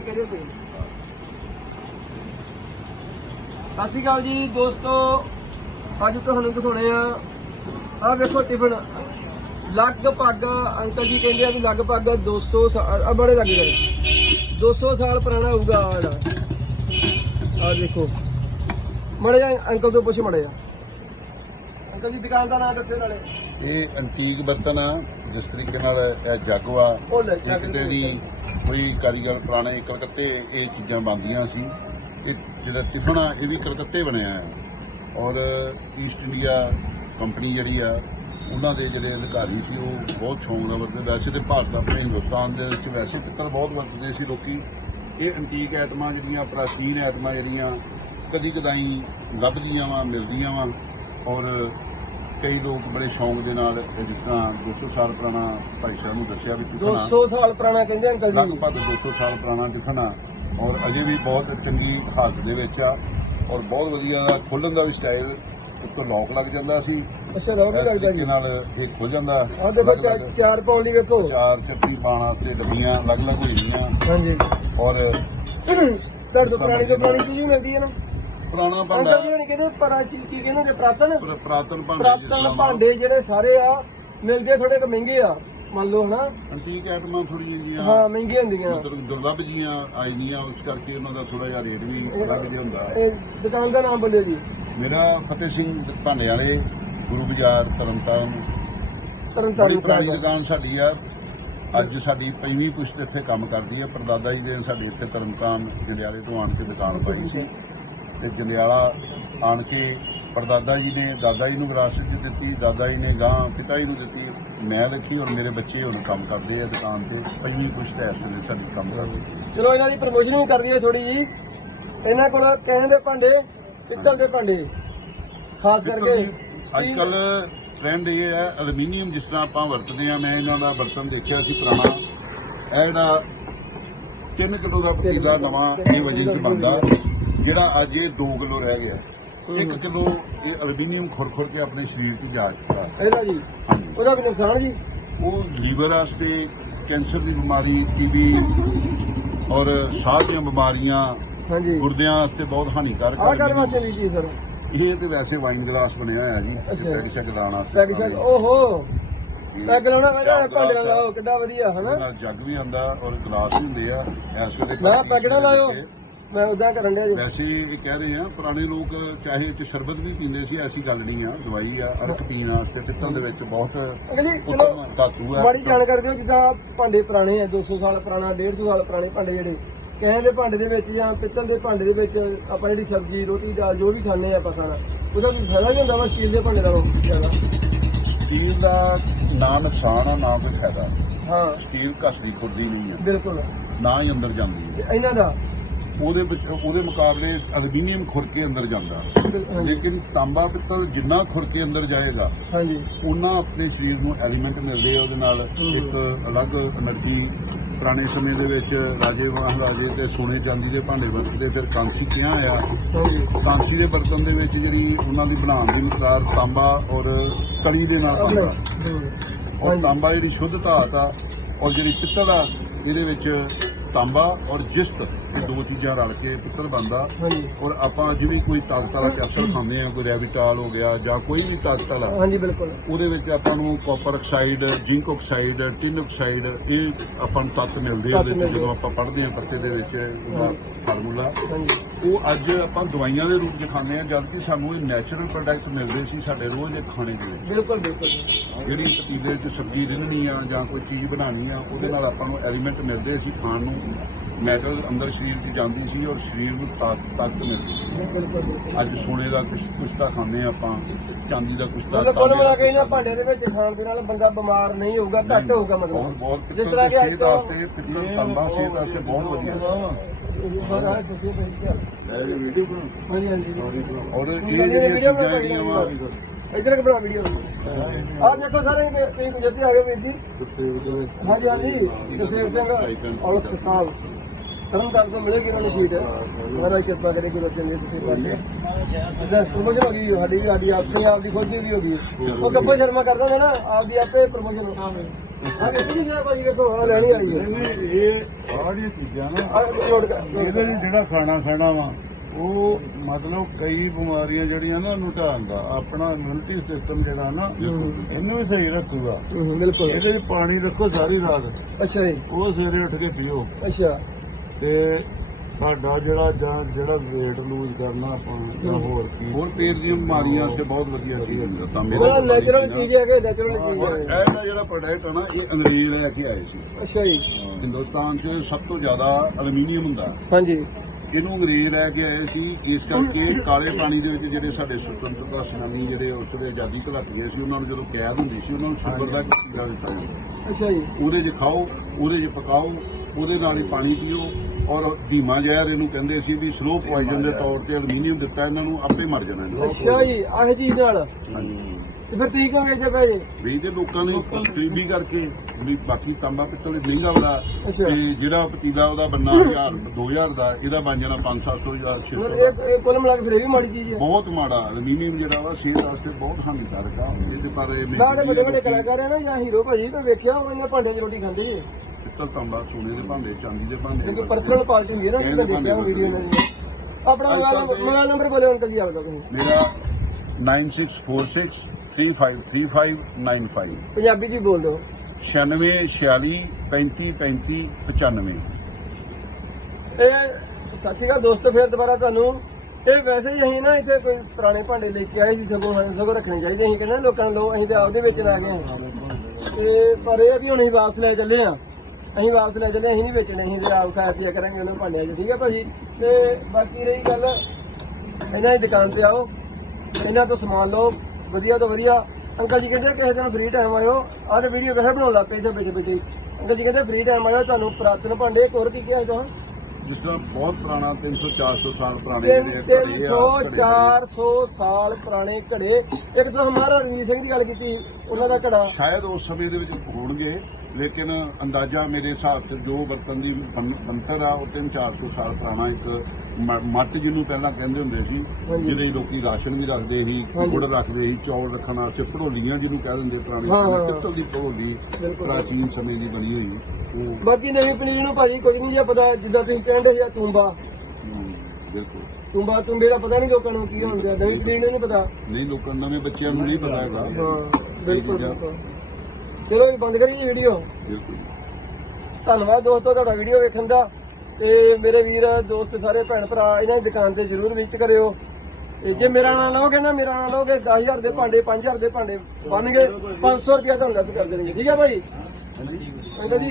ਕਿਹਦੇ ਤੇ ਸਤਿ ਸ਼੍ਰੀ ਅਕਾਲ ਜੀ ਦੋਸਤੋ, ਅੱਜ ਤੁਹਾਨੂੰ ਦਿਖਾਉਣੇ ਆ ਆ ਵੇਖੋ ਟਿਫਨ ਲਗਭਗ ਅੰਕਲ ਜੀ ਕਹਿੰਦੇ ਆ ਵੀ ਲਗਭਗ 200 ਸਾਲ ਆ ਬੜੇ ਲੱਗੇ ਗਏ 200 ਸਾਲ ਪੁਰਾਣਾ ਹੋਊਗਾ ਆ ਜਿਹੜਾ। ਆ ਦੇਖੋ। ਮੜੇ ਅੰਕਲ ਤੋਂ ਪੁੱਛ ਮੜੇ ਆ ਅੰਕਲ ਜੀ ਦੁਕਾਨ ਦਾ ਨਾਮ ਦੱਸਿਓ ਨਾਲੇ। ਇਹ ਐਂਟੀਕ ਬਰਤਨ ਆ। ਜਿਸ ਤਰੀਕੇ ਨਾਲ ਇਹ ਜੱਗ ਵਾ ਉਹ ਲੈ ਇਹ ਕਿਤੇ ਦੀ ਕੋਈ ਕਾਰੀਗਰ ਪੁਰਾਣੇ ਕਲਕੱਤੇ ਇਹ ਚੀਜ਼ਾਂ ਬਣਦੀਆਂ ਸੀ। ਇਹ ਜਿਹੜਾ ਟਿਫਨ ਆ ਇਹ ਵੀ ਕਲਕੱਤੇ ਬਣਿਆ ਹੈ ਔਰ ਈਸਟ ਇੰਡੀਆ ਕੰਪਨੀ ਜਿਹੜੀ ਆ ਉਹਨਾਂ ਦੇ ਜਿਹੜੇ ਅਧਿਕਾਰੀ ਸੀ ਉਹ ਬਹੁਤ ਸ਼ੌਂਕ ਨਾਲ ਵਰਤਦੇ। ਵੈਸੇ ਤੇ ਭਾਰਤ ਆਪਣੇ ਹਿੰਦੁਸਤਾਨ ਦੇ ਵਿੱਚ ਵੈਸੇ ਪਿੱਤਲ ਬਹੁਤ ਵਰਤਦੇ ਸੀ ਲੋਕੀ। ਇਹ ਐਂਟੀਕ ਆਈਟਮਾਂ ਜਿਹੜੀਆਂ ਪ੍ਰਾਚੀਨ ਆਈਟਮਾਂ ਜਿਹੜੀਆਂ ਕਦੀ ਕਦਾਈ ਲੱਭਦੀਆਂ ਵਾ ਮਿਲਦੀਆਂ ਵਾ। ਔਰ ਕਈ ਲੋਕ ਬੜੇ ਸ਼ੌਂਕ ਦੇ ਨਾਲ ਜਿਸ ਤਰ੍ਹਾਂ 200 ਸਾਲ ਪੁਰਾਣਾ ਭਾਈ ਸਾਹਿਬ ਨੂੰ ਦੱਸਿਆ ਵੀ ਟਿਫਨ ਆ 200 ਸਾਲ ਪੁਰਾਣਾ ਕਹਿੰਦੇ ਅੰਕਲ ਜੀ। ਲਗਭਗ 200 ਸਾਲ ਪੁਰਾਣਾ ਟਿਫਨ ਔਰ ਅਜੇ ਵੀ ਬਹੁਤ ਚੰਗੀ ਹਾਲਤ ਦੇ ਵਿੱਚ ਆ। ਔਰ ਬਹੁਤ ਵਧੀਆ ਖੋਲਣ ਦਾ ਵੀ ਸਟਾਈਲ ਉੱਤੋਂ ਲੋਕ ਲੱਗ ਜਾਂਦਾ ਸੀ। ਅੱਛਾ ਇਸ ਲੱਗਦਾ ਜੀ। ਨਾਲ ਇਹ ਖੁੱਲ ਜਾਂਦਾ। ਆ ਦੇਖੋ ਚਾਰ- ਦੀ ਵੇਖੋ। ਚਾਰ ਚੱਪੀ ਪਾਣਾ ਤੇ ਡੱਬੀਆਂ ਅਲੱਗ-ਅਲੱਗ ਹੋਈਆਂ। ਹਾਂਜੀ। ਔਰ ਤੁਹਾਡੇ ਤੋਂ ਪੁਰਾਣੀ ਤੋਂ ਪੁਰਾਣੀ ਚੀਜ਼ ਮਿਲਦੀ ਹੈ ਨਾ। ਪੁਰਾਣਾ ਅੰਕਲ ਭਾਂਡਾ ਜੀ ਨੇ ਕਹਿੰਦੇ ਪਰਾ ਚੀਜ਼ ਕੀ ਕਹਿੰਦੇ ਨੇ ਪ੍ਰਾਤਨ? ਪੁਰਾ- ਪੁਰਾਤਨ ਭਾਂਡੇ ਜਿਸ ਪ੍ਰਾਤਨ ਤਰ੍ਹਾਂ ਭਾਂਡੇ ਜਿਹੜੇ ਸਾਰੇ ਆ ਮਿਲਦੇ ਥੋੜੇ ਕੁ ਮਹਿੰਗੇ ਆ ਮੰਨ ਲਓ ਹਨਾ। ਅੰਟੀਕ ਆਈਟਮਾਂ ਥੋੜੀਆਂ ਜੀਆਂ ਹਾਂ ਮਹਿੰਗੀਆਂ ਹੁੰਦੀਆਂ। ਮਤਲਬ ਦੁਰਲੱਭ ਜੀਆਂ ਆਈਆਂ ਉਸ ਕਰਕੇ ਉਹਨਾਂ ਦਾ ਥੋੜਾ ਜਿਹਾ ਰੇਟ ਵੀ ਅਲੱਗ ਜਿਹਾ ਹੁੰਦਾ ਹੈ। ਇਹ ਦੁਕਾਨ ਦਾ ਨਾਮ ਬੋਲਿਓ ਜੀ। ਮੇਰਾ ਫਤਿਹ ਸਿੰਘ ਭਾਂਡੇ ਵਾਲੇ ਗੁਰੂ ਬਾਜ਼ਾਰ ਤਰਨਤਾਰਨ। ਤਰਨ ਬੜੀ ਤਾਰਨ ਪੁਰਾਣੀ ਸਾਹਿਬ ਦੁਕਾਨ ਸਾਡੀ ਆ। ਅੱਜ ਸਾਡੀ ਪੰਜਵੀਂ ਪੁਸ਼ਤ ਇੱਥੇ ਕੰਮ ਕਰਦੀ ਹੈ ਪਰਦਾਦਾ ਜੀ ਦੇ ਸਾਡੇ ਇੱਥੇ ਤਰਨਤਾਰਨ ਜੰਡਿਆਲੇ ਤੋਂ ਆਣ ਕੇ ਦੁਕਾਨ ਪਾਈ ਸੀ। ਤੇ ਜੰਡਿਆਲਾ ਆਣ ਕੇ ਪਰਦਾਦਾ ਜੀ ਨੇ ਦਾਦਾ ਜੀ ਨੂੰ ਵਿਰਾਸਤ 'ਚ ਦਿੱਤੀ ਦਾਦਾ ਜੀ ਨੇ ਗਾਂ ਪਿਤਾ ਜੀ ਨੂੰ ਦਿੱਤੀ ਮੈਂ ਰੱਖੀ ਔਰ ਮੇਰੇ ਬੱਚੇ ਹੁਣ ਕੰਮ ਕਰਦੇ ਆ ਦੁਕਾਨ ਤੇ ਪੰਜਵੀਂ ਪੁਸ਼ਤ ਹੈ ਇਸ ਵੇਲੇ ਸਾਡੀ ਕੰਮ ਕਰਦੀ ਚਲੋ ਇਹਨਾਂ ਦੀ ਪ੍ਰਮੋਸ਼ਨ ਵੀ ਕਰ ਦਈਏ ਥੋੜੀ ਜੀ ਇਹਨਾਂ ਕੋਲ ਕਹਿਣ ਦੇ ਭਾਂਡੇ ਪਿੱਤਲ ਦੇ ਭਾਂਡੇ ਖਾਸ ਕਰਕੇ ਅੱਜ ਕੱਲ ਟ੍ਰੈਂਡ ਇਹ ਹੈ ਐਲੂਮੀਨੀਅਮ ਜਿਸ ਤਰ੍ਹਾਂ ਆਪਾਂ ਵਰਤਦੇ ਆ ਮੈਂ ਇਹਨਾਂ ਦਾ ਬਰਤਨ ਦੇਖਿਆ ਸੀ ਪੁਰਾਣਾ। ਇਹ ਜਿਹੜਾ 3 ਕਿਲੋ ਦਾ ਪਤੀਲਾ ਨਵਾਂ ਇਹ ਵਜਨ ਚ ਬੰਦਾ ਜਿਹੜਾ ਅੱਜ ਇਹ 2 ਕਿਲੋ ਰਹਿ ਗਿਆ 1 ਕਿਲੋ ਇਹ ਐਲੂਮੀਨੀਅਮ ਖੁਰ-ਖੁਰ ਕੇ ਆਪਣੇ ਸਰੀਰ 'ਚ ਜਾ ਚੁੱਕਾ ਹੈ। ਇਹਦਾ ਜੀ। ਉਹਦਾ ਵੀ ਨੁਕਸਾਨ ਜੀ? ਉਹ ਲੀਵਰ ਵਾਸਤੇ ਕੈਂਸਰ ਦੀ ਬਿਮਾਰੀ ਟੀਬੀ ਔਰ ਸਾਹ ਦੀਆਂ ਬਿਮਾਰੀਆਂ ਹਾਂਜੀ। ਗੁਰਦਿਆਂ ਵਾਸਤੇ ਬਹੁਤ ਹਾਨੀਕਾਰਕ ਕਰ ਹੈ ਵਾਸਤੇ ਵੀ ਜੀ ਸਰ। ਇਹ ਤੇ ਵੈਸੇ ਵਾਈਨ ਗਲਾਸ ਬਣਿਆ ਹੋਇਆ ਜੀ। ਪੈਗ ਸ਼ੈਗ ਲਾਉਣ ਵਾਸਤੇ ਸ਼ੈਗ ਓਹੋ। ਪੈਗ ਲਾਉਣਾ ਚਾਰ ਭਾਂਡੇ ਲਾਓ ਕਿੱਦਾਂ ਵਧੀਆ ਹਨਾ? ਜੱਗ ਵੀ ਆਂਦਾ ਔਰ ਗਲਾਸ ਵੀ ਹੁੰਦੇ ਆ। ਇਸ ਵੇਲੇ ਮੈਂ ਨਾ ਲਾਇਓ। ਮੈਂ ਉਦਾਂ ਕਰਨ ਡਿਆ ਜੀ। ਵੈਸੇ ਇਹ ਕਹਿ ਰਹੇ ਆ ਪੁਰਾਣੇ ਲੋਕ ਚਾਹੇ ਇਹ 'ਚ ਸ਼ਰਬਤ ਵੀ ਪੀਂਦੇ ਸੀ ਐਸੀ ਗੱਲ ਨਹੀਂ ਆ ਦਵਾਈ ਆ ਅਰਕ ਪੀਣ ਵਾਸਤੇ ਪਿੱਤਲ ਦੇ ਵਿੱਚ ਬਹੁਤ ਅੰਕਲ ਜੀ ਚਲੋ ਉੱਤਮ ਧਾਤੂ ਆ। ਬੜੀ ਜਾਣਕਾਰੀ ਦਿਓ ਜਿੱਦਾਂ ਭਾਂਡੇ ਪੁਰਾਣੇ ਆ 200 ਸਾਲ ਪੁਰਾਣਾ 150 ਸਾਲ ਪੁਰਾਣੇ ਭਾਂਡੇ ਜਿਹੜੇ ਕਹਿਣ ਦੇ ਭਾਂਡੇ ਦੇ ਵਿੱਚ ਜਾਂ ਪਿੱਤਲ ਦੇ ਭਾਂਡੇ ਦੇ ਵਿੱਚ ਆਪਾਂ ਜਿਹੜੀ ਸਬਜ਼ੀ ਰੋਟੀ ਦਾਲ ਜੋ ਵੀ ਖਾਂਦੇ ਆ ਆਪਾਂ ਖਾਣਾ ਉਹਦਾ ਵੀ ਫਾਇਦਾ ਨਹੀਂ ਹੁੰਦਾ ਵਾ ਸਟੀਲ ਦੇ ਭਾਂਡੇ ਦਾ ਜ਼ਿਆਦਾ। ਸਟੀਲ ਦਾ ਨਾ ਨੁਕਸਾਨ ਆ ਨਾ ਕੋਈ ਫਾਇਦਾ। ਹਾਂ। ਸਟੀਲ ਘਸਦੀ ਖੁਰਦੀ ਨਹੀਂ ਆ। ਬਿਲਕੁਲ। ਨਾ ਹੀ ਅੰਦਰ ਜਾਂਦੀ ਤੇ ਹੈ ਇਹਨਾਂ ਦਾ ਉਹਦੇ ਵਿੱਚ ਉਹਦੇ ਮੁਕਾਬਲੇ ਅਲਮੀਨੀਅਮ ਖੁਰ ਕੇ ਅੰਦਰ ਜਾਂਦਾ। ਲੇਕਿਨ ਤਾਂਬਾ ਪਿੱਤਲ ਜਿੰਨਾ ਖੁਰ ਕੇ ਅੰਦਰ ਜਾਏਗਾ ਹਾਂਜੀ। ਉਹਨਾਂ ਆਪਣੇ ਸਰੀਰ ਨੂੰ ਐਲੀਮੈਂਟ ਮਿਲਦੇ ਆ ਉਹਦੇ ਨਾਲ। ਇੱਕ ਅਲੱਗ એનર્ਜੀ ਪੁਰਾਣੇ ਸਮੇਂ ਦੇ ਵਿੱਚ ਰਾਜੇ ਮਹਾਰਾਜੇ ਤੇ ਸੋਨੇ ਚਾਂਦੀ ਦੇ ਭਾਂਡੇ ਵਰਤਦੇ ਫਿਰ ਕਾਂਸੀ ਕਿਹਾ ਆਇਆ ਕਾਂਸੀ ਦੇ ਬਰਤਨ ਦੇ ਵਿੱਚ ਜਿਹੜੀ ਉਹਨਾਂ ਦੀ ਬਣਾਉਣ ਦੀ ਮਿਕਦਾਰ ਤਾਂਬਾ ਔਰ ਕੜੀ ਦੇ ਨਾਲ ਆਉਂਦਾ ਔਰ ਤਾਂਬਾ ਜਿਹੜੀ ਸ਼ੁੱਧ ਧਾਤ ਆ ਔਰ ਜਿਹੜੀ ਪਿੱਤਲ ਆ ਇਹਦੇ ਵਿੱਚ ਤਾਂਬਾ ਔਰ ਜਿਸਤ ਇਹ ਦੋ ਚੀਜ਼ਾਂ ਰਲ ਕੇ ਪਿੱਤਲ ਬਣਦਾ। ਹਾਂਜੀ। ਔਰ ਆਪਾਂ ਜਿਵੇਂ ਕੋਈ ਤਾਕਤ ਵਾਲਾ ਕੈਪਸੂਲ ਖਾਂਦੇ ਆ ਕੋਈ ਰੈਵਿਟਾਲ ਹੋ ਗਿਆ ਜਾਂ ਕੋਈ ਵੀ ਤਾਕਤ ਵਾਲਾ। ਹਾਂਜੀ ਬਿਲਕੁਲ। ਉਹਦੇ ਵਿੱਚ ਆਪਾਂ ਨੂੰ copper oxide zinc oxide tin oxide ਇਹ ਆਪਾਂ ਨੂੰ ਤੱਤ ਮਿਲਦੇ ਆ ਜਦੋਂ ਆਪਾਂ ਪੜ੍ਹਦੇ ਆ ਪੱਤੇ ਦੇ ਵਿੱਚ ਉਹਦਾ। ਫਾਰਮੂਲਾ ਉਹ ਅੱਜ ਆਪਾਂ ਦਵਾਈਆਂ ਦੇ ਰੂਪ 'ਚ ਖਾਂਦੇ ਆ ਜਦਕਿ ਸਾਨੂੰ ਇਹ ਨੈਚੁਰਲ ਪ੍ਰੋਡਕਟ ਮਿਲਦੇ ਸੀ ਸਾਡੇ ਰੋਜ਼ ਦੇ ਖਾਣੇ ਦੇ ਵਿੱਚ। ਬਿਲਕੁਲ ਬਿਲਕੁਲ। ਜਿਹੜੀ ਪਤੀਲੇ 'ਚ ਸਬਜ਼ੀ ਰਿੰਨਣੀ ਆ ਜਾਂ ਕੋਈ ਚੀਜ਼ ਬਣਾਉਣੀ ਆ ਉਹਦੇ ਨਾਲ ਆਪਾਂ ਨੂੰ ਐਲੀਮੈਂਟ ਮਿਲਦੇ ਸੀ ਖਾਣ ਨੂੰ। ਮੈਟਲ ਅੰਦਰ ਸਰੀਰ 'ਚ ਜਾਂਦੀ ਸੀ ਔਰ ਸਰੀਰ ਨੂੰ ਤਾਕਤ ਤਾਕਤ ਮਿਲਦੀ ਸੀ। ਅੱਜ ਸੋਨੇ ਦਾ ਕੁਛ ਕੁਛ ਤਾਂ ਖਾਂਦੇ ਆਪਾਂ ਚਾਂਦੀ ਦਾ ਕੁਛ ਤਾਂ ਮਤਲਬ ਕੁੱਲ ਮਿਲਾ ਕੇ ਇਹਨਾਂ ਭਾਂਡੇ ਦੇ ਵਿੱਚ ਖਾਣ ਦੇ ਨਾਲ ਬੰਦਾ ਬਿਮਾਰ ਨਹੀਂ ਹੋਊਗਾ ਘੱਟ ਹੋਊਗਾ ਬਹੁਤ ਮਤਲਬ। ਬਹੁਤ ਜਿਸ ਤਰ੍ਹਾਂ ਕਿ ਅੱਜ ਸਿਹਤ ਤੋਂ ਵਾਸਤੇ ਪਿੱਤਲ ਤਾਂਬਾ ਸਿਹਤ ਵਾਸਤੇ ਬਹੁਤ ਵਧੀਆ। ਔਰ ਇਹ ਜਿਹੜੀਆਂ ਚੀਜ਼ਾਂ ਹੈਗੀਆਂ ਵਾ। ਇਧਰ ਕਿ ਬਣਾ ਵੀਡੀਓ। ਆ ਦੇਖੋ ਸਾਰੇ ਕਈ ਗੁਜਰਤੀ ਆ ਗਏ ਵੀਰ ਜੀ। ਹਾਂਜੀ ਹਾਂਜੀ। ਜਸੇਵ ਸਿੰਘ ਔਲਖ ਸਾਹਿਬ। ਕਰਨ ਦਰ ਤੋਂ ਮਿਲੇਗੀ ਉਹਨਾਂ ਨੂੰ ਸੀਟ ਮਹਾਰਾਜ ਕਿਰਪਾ ਕਰੇ ਕਿ ਬੱਚੇ ਨੇ ਤੁਸੀਂ ਪਾਈਏ ਜਿੱਦਾਂ ਪ੍ਰਮੋਸ਼ਨ ਹੋ ਗਈ ਸਾਡੀ ਵੀ ਸਾਡੀ ਆਪਣੀ ਆਪ ਦੀ ਖੁਦ ਦੀ ਵੀ ਹੋ ਗਈ। ਉਹ ਗੱਪੋ ਸ਼ਰਮਾ ਕਰਦਾ ਹੈ ਨਾ ਆਪ ਦੀ ਆਪੇ ਪ੍ਰਮੋਸ਼ਨ ਆ ਵੇਖੀ ਜੀ ਜਰਾ ਭਾਜੀ ਵੇਖੋ ਆ ਲੈਣੀ ਆਈ ਹੈ। ਨਹੀਂ ਇਹ ਸਾਰੀਆਂ ਚੀਜ਼ਾਂ ਨਾ ਆ ਨੋਟ ਕਰ ਨੋਟ ਇਹਦੇ ਕਰ। ਵਿੱਚ ਜਿਹੜਾ ਖਾਣਾ ਖਾਣਾ ਵਾ ਉਹ ਮਤਲਬ ਕਈ ਬਿਮਾਰੀਆਂ ਜਿਹੜੀਆਂ ਨਾ ਉਹਨੂੰ ਢਾਉਂਦਾ ਆਪਣਾ ਇਮਿਊਨਿਟੀ ਸਿਸਟਮ ਜਿਹੜਾ ਨਾ ਇਹਨੂੰ ਵੀ ਸਹੀ ਰੱਖੂਗਾ। ਬਿਲਕੁਲ। ਇਹਦੇ ਵਿੱਚ ਪਾਣੀ ਰੱਖੋ ਸਾਰੀ ਰਾਤ। ਅੱਛਾ ਜੀ। ਉਹ ਸਵੇਰੇ ਉੱਠ ਕੇ ਪੀਓ। ਅੱਛਾ। ਤੇ ਸਾਡਾ ਜਿਹੜਾ ਜਾਂ ਜਿਹੜਾ weight lose ਕਰਨਾ ਆਪਾਂ ਜਾਂ ਹੋਰ ਕੀ। ਹੋਰ ਪੇਟ ਦੀਆਂ ਬਿਮਾਰੀਆਂ ਵਾਸਤੇ ਬਹੁਤ ਵਧੀਆ ਚੀਜ਼ ਹੁੰਦਾ ਤਾਂ ਉਹ ਨੈਚੁਰਲ ਚੀਜ਼ ਹੈ ਕਿ ਨੈਚੁਰਲ ਚੀਜ਼ ਹੈ। ਇਹ ਦਾ ਜਿਹੜਾ ਪ੍ਰੋਡਕਟ ਹੈ ਨਾ ਇਹ ਅੰਗਰੇਜ਼ ਲੈ ਕੇ ਆਏ ਸੀ। ਅੱਛਾ ਜੀ। ਹਿੰਦੁਸਤਾਨ 'ਚ ਸਭ ਤੋਂ ਜ਼ਿਆਦਾ ਐਲੂਮੀਨੀਅਮ ਹੁੰਦਾ। ਹਾਂਜੀ। ਇਹਨੂੰ ਅੰਗਰੇਜ਼ ਲੈ ਕੇ ਆਏ ਸੀ ਇਸ ਕਰਕੇ ਕਾਲੇ ਪਾਣੀ ਦੇ ਵਿੱਚ ਜਿਹੜੇ ਸਾਡੇ ਸੁਤੰਤਰਤਾ ਸੈਨਾਨੀ ਜਿਹੜੇ ਉਸ ਵੇਲੇ ਆਜ਼ਾਦੀ ਘੁਲਕ ਗਏ ਸੀ ਉਹਨਾਂ ਨੂੰ ਜਦੋਂ ਕੈਦ ਹੁੰਦੀ ਸੀ ਉਹਨਾਂ ਨੂੰ ਸ਼ੂਗਰ ਦਾ ਟੀਕਾ ਦਿੱਤਾ ਜਾਂਦਾ। ਅੱਛਾ ਜੀ। ਉਹਦੇ 'ਚ ਖਾਓ ਉਹਦੇ 'ਚ ਪਕਾਓ ਉਹਦੇ ਨਾਲ ਹੀ ਪਾਣੀ ਪੀਓ ਔਰ ਧੀਮਾ ਜ਼ਹਿਰ ਇਹਨੂੰ ਕਹਿੰਦੇ ਸੀ ਵੀ ਸਲੋ ਪੋਇਜ਼ਨ ਦੇ ਤੌਰ ਤੇ ਐਲੂਮੀਨੀਅਮ ਦਿੱਤਾ ਇਹਨਾਂ ਨੂੰ ਆਪੇ ਮਰ ਜਾਣਾ। ਅੱਛਾ ਜੀ ਆਹ ਚੀਜ਼ ਨਾਲ। ਹਾਂਜੀ। ਤੇ ਫਿਰ ਤੁਸੀਂ ਕਿਉਂ ਵੇਚਦੇ ਪਏ ਜੀ ਵੀ ਦੇ ਲੋਕਾਂ ਨੇ ਗਰੀਬੀ ਕਰਕੇ ਵੀ ਬਾਕੀ ਤਾਂਬਾ ਪਿੱਤਲ ਮਹਿੰਗਾ ਅੱਛਾ। ਤੇ ਜਿਹੜਾ ਪਤੀਲਾ ਉਹਦਾ ਬੰਨਾ 1000 2000 ਦਾ ਇਹਦਾ ਬਣ ਜਾਣਾ 5-700 ਜਾਂ 600 ਮਤਲਬ ਦਾ। ਇਹ ਇਹ ਕੁੱਲ ਮਿਲਾ ਕੇ ਫਿਰ ਇਹ ਵੀ ਮਾੜੀ ਚੀਜ਼ ਹੈ ਬਹੁਤ ਮਾੜਾ ਐਲੂਮੀਨੀਅਮ ਜਿਹੜਾ ਵਾ ਸਿਹਤ ਵਾਸਤੇ ਬਹੁਤ ਹਾਨੀਕਾਰਕ ਆ। ਇਹਦੇ ਪਰ ਇਹ ਦੇ ਵੱਡੇ ਵੱਡੇ ਕਲਾਕਾਰ ਹੈ ਨਾ ਜਾਂ ਹੀਰੋ ਭਾਜੀ ਮੈਂ ਵੇਖਿਆ ਉਹ ਇਹਨਾਂ ਭਾਂਡਿਆਂ ਦੀ ਰੋਟੀ ਖਾਂਦੇ ਜੀ ਪਿੱਤਲ ਤਾਂਬਾ ਸੋਨੇ ਦੇ ਭਾਂਡੇ ਚਾਂਦੀ ਦੇ ਭਾਂਡੇ। ਕਿਉਂਕਿ ਪਰਸਨਲ ਪਾਰਟੀ ਹੈ ਨਾ ਜਿਹਨਾਂ ਦੇਖਿਆ ਵੀਡੀਓ ਨੇ ਆਪਣਾ ਮੋਬਾਈਲ ਮੋਬਾਈਲ ਨੰਬਰ ਬੋਲਿਓ ਅੰਕਲ ਜੀ ਆਪਦਾ ਤੁਸੀਂ। ਮੇਰਾ 9646353595 ਪੰਜਾਬੀ ਜੀ ਬੋਲ ਦਿਓ। 96 46 35 35 95 ਇਹ ਅਕਾਲ ਦੋਸਤੋ ਫਿਰ ਦੁਬਾਰਾ ਤੁਹਾਨੂੰ। ਇਹ ਵੈਸੇ ਹੀ ਅਸੀਂ ਨਾ ਇੱਥੇ ਕੋਈ ਪੁਰਾਣੇ ਭਾਂਡੇ ਲੈ ਕੇ ਆਏ ਸੀ ਸਗੋਂ ਸਾਨੂੰ ਸਗੋਂ ਰੱਖਣੇ ਚਾਹੀਦੇ ਅਸੀਂ ਕਹਿੰਦੇ ਲੋਕਾਂ ਨੂੰ ਅਸੀਂ ਤੇ ਆਪਦੇ ਵਿੱਚ ਲਾ ਗਏ ਤੇ ਪਰ ਇਹ ਵੀ ਹੁਣ ਅਸੀਂ ਵਾਪਸ ਲੈ ਚੱਲੇ ਆ ਅਸੀਂ ਵਾਪਸ ਲੈ ਚੱਲੇ ਅਸੀਂ ਨਹੀਂ ਵੇਚਣੇ ਅਸੀਂ ਤੇ ਆਪ ਖਾ ਪਿਆ ਕਰਾਂਗੇ ਉਹਨਾਂ ਭਾਂਡਿਆਂ 'ਚ ਠੀਕ ਹੈ ਭਾਜੀ? ਤੇ ਬਾਕੀ ਰਹੀ ਗੱਲ ਇਹਨਾਂ ਦੀ ਦੁਕਾਨ ਤੇ ਆਓ ਇਹਨਾਂ ਤੋਂ ਸਮਾਨ ਲਓ ਵਧੀਆ ਤੋਂ ਵਧੀਆ। ਅੰਕਲ ਜੀ ਕਹਿੰਦੇ ਕਿਸੇ ਦਿਨ ਫ੍ਰੀ ਟਾਈਮ ਆਇਓ ਆਹ ਤੇ ਵੀਡੀਓ ਵੈਸੇ ਬਣਾਉਣ ਲੱਗ ਪਏ ਤੇ ਵਿੱਚ ਵਿੱਚ ਹੀ। ਅੰਕਲ ਜੀ ਕਹਿੰਦੇ ਫ੍ਰੀ ਟਾਈਮ ਆਇਓ ਤੁਹਾਨੂੰ ਪੁਰਾਤਨ ਭਾਂਡੇ ਇੱਕ ਹੋਰ ਕੀ ਕਿਹਾ ਤਾਂ ਜਿਸ ਤਰ੍ਹਾਂ ਬਹੁਤ ਪੁਰਾਣਾ 300 400 ਸਾਲ ਪੁਰਾਣੇ ਜਿਹੜੇ ਘੜੇ ਆ, ਸੌ ਘੜੇ ਚਾਰ ਸੌ ਸਾਲ ਪੁਰਾਣੇ ਘੜੇ। ਇੱਕ ਤਾਂ ਮਹਾਰਾਜਾ ਰਣਜੀਤ ਸਿੰਘ ਦੀ ਗੱਲ ਕੀਤੀ ਉਹਨਾਂ ਦਾ ਘੜਾ। ਸ਼ਾਇਦ ਉਸ ਸਮੇਂ ਦੇ ਵਿੱਚ ਹੋਣਗੇ ਲੇਕਿਨ ਅੰਦਾਜ਼ਾ ਮੇਰੇ ਹਿਸਾਬ ਤੇ ਜੋ ਬਰਤਨ ਦੀ ਬਣਤਰ ਆ ਉਹ 3-400 ਸਾਲ ਪੁਰਾਣਾ ਇੱਕ ਮੱਟ ਜਿਹਨੂੰ ਪਹਿਲਾਂ ਕਹਿੰਦੇ ਹੁੰਦੇ ਸੀ। ਜਿਹਦੇ ਲੋਕੀ ਰਾਸ਼ਨ ਵੀ ਰੱਖਦੇ ਸੀ। ਗੁੜ ਰੱਖਦੇ ਸੀ ਚੌਲ ਰੱਖਣ ਵਾਸਤੇ ਭੜੋਲੀਆਂ ਜਿਹਨੂੰ ਕਹਿ ਦਿੰਦੇ ਪੁਰਾਣੇ। ਪਿੱਤਲ ਦੀ ਭੜੋਲੀ। ਪ੍ਰਾਚੀਨ ਸਮੇਂ ਦੀ ਬਣੀ ਹੋਈ ਬਾਕੀ ਨਵੀਂ ਪਨੀਰ ਨੂੰ ਭਾਜੀ ਕੋਈ ਨਹੀਂ ਜਿਹਾ ਪਤਾ ਜਿੱਦਾਂ ਤੁਸੀਂ ਕਹਿੰਦੇ ਸੀ ਤੂੰਬਾ ਬਿਲਕੁਲ ਤੂੰਬਾ ਤੁੰਬੇ ਦਾ ਪਤਾ ਨਹੀਂ ਲੋਕਾਂ ਨੂੰ ਕੀ ਹੁੰਦਾ ਨਵੀਂ ਪਨੀਰ ਨੂੰ ਨਹੀਂ ਪਤਾ ਨਹੀਂ ਲੋਕਾਂ ਨਵੇਂ ਬੱਚਿਆਂ ਨੂੰ ਨਹੀਂ ਪਤਾ ਹੈਗਾ ਹਾਂ ਬਿਲਕੁਲ ਚਲੋ ਜੀ ਬੰਦ ਕਰੀਏ ਵੀਡੀਓ ਬਿਲਕੁਲ। ਧੰਨਵਾਦ ਦੋਸਤੋ ਤੁਹਾਡਾ ਵੀਡੀਓ ਵੇਖਣ ਦਾ। ਤੇ ਮੇਰੇ ਵੀਰ ਦੋਸਤ ਸਾਰੇ ਭੈਣ ਭਰਾ ਇਹਨਾਂ ਦੀ ਦੁਕਾਨ ਤੇ ਜਰੂਰ ਵਿਜ਼ਿਟ ਕਰਿਓ। ਤੇ ਜੇ ਮੇਰਾ ਨਾਂ ਲਓਗੇ ਨਾ ਮੇਰਾ ਨਾਂ ਲਓਗੇ 10000 ਦੇ ਭਾਂਡੇ 5000 ਦੇ ਭਾਂਡੇ ਬਣਨਗੇ 500 ਰੁਪਇਆ ਤੁਹਾਨੂੰ ਲੈਸ ਕਰ ਦੇਣਗੇ। ਠੀਕ ਹੈ ਭਾਈ? ਅੰਕਲ ਜੀ।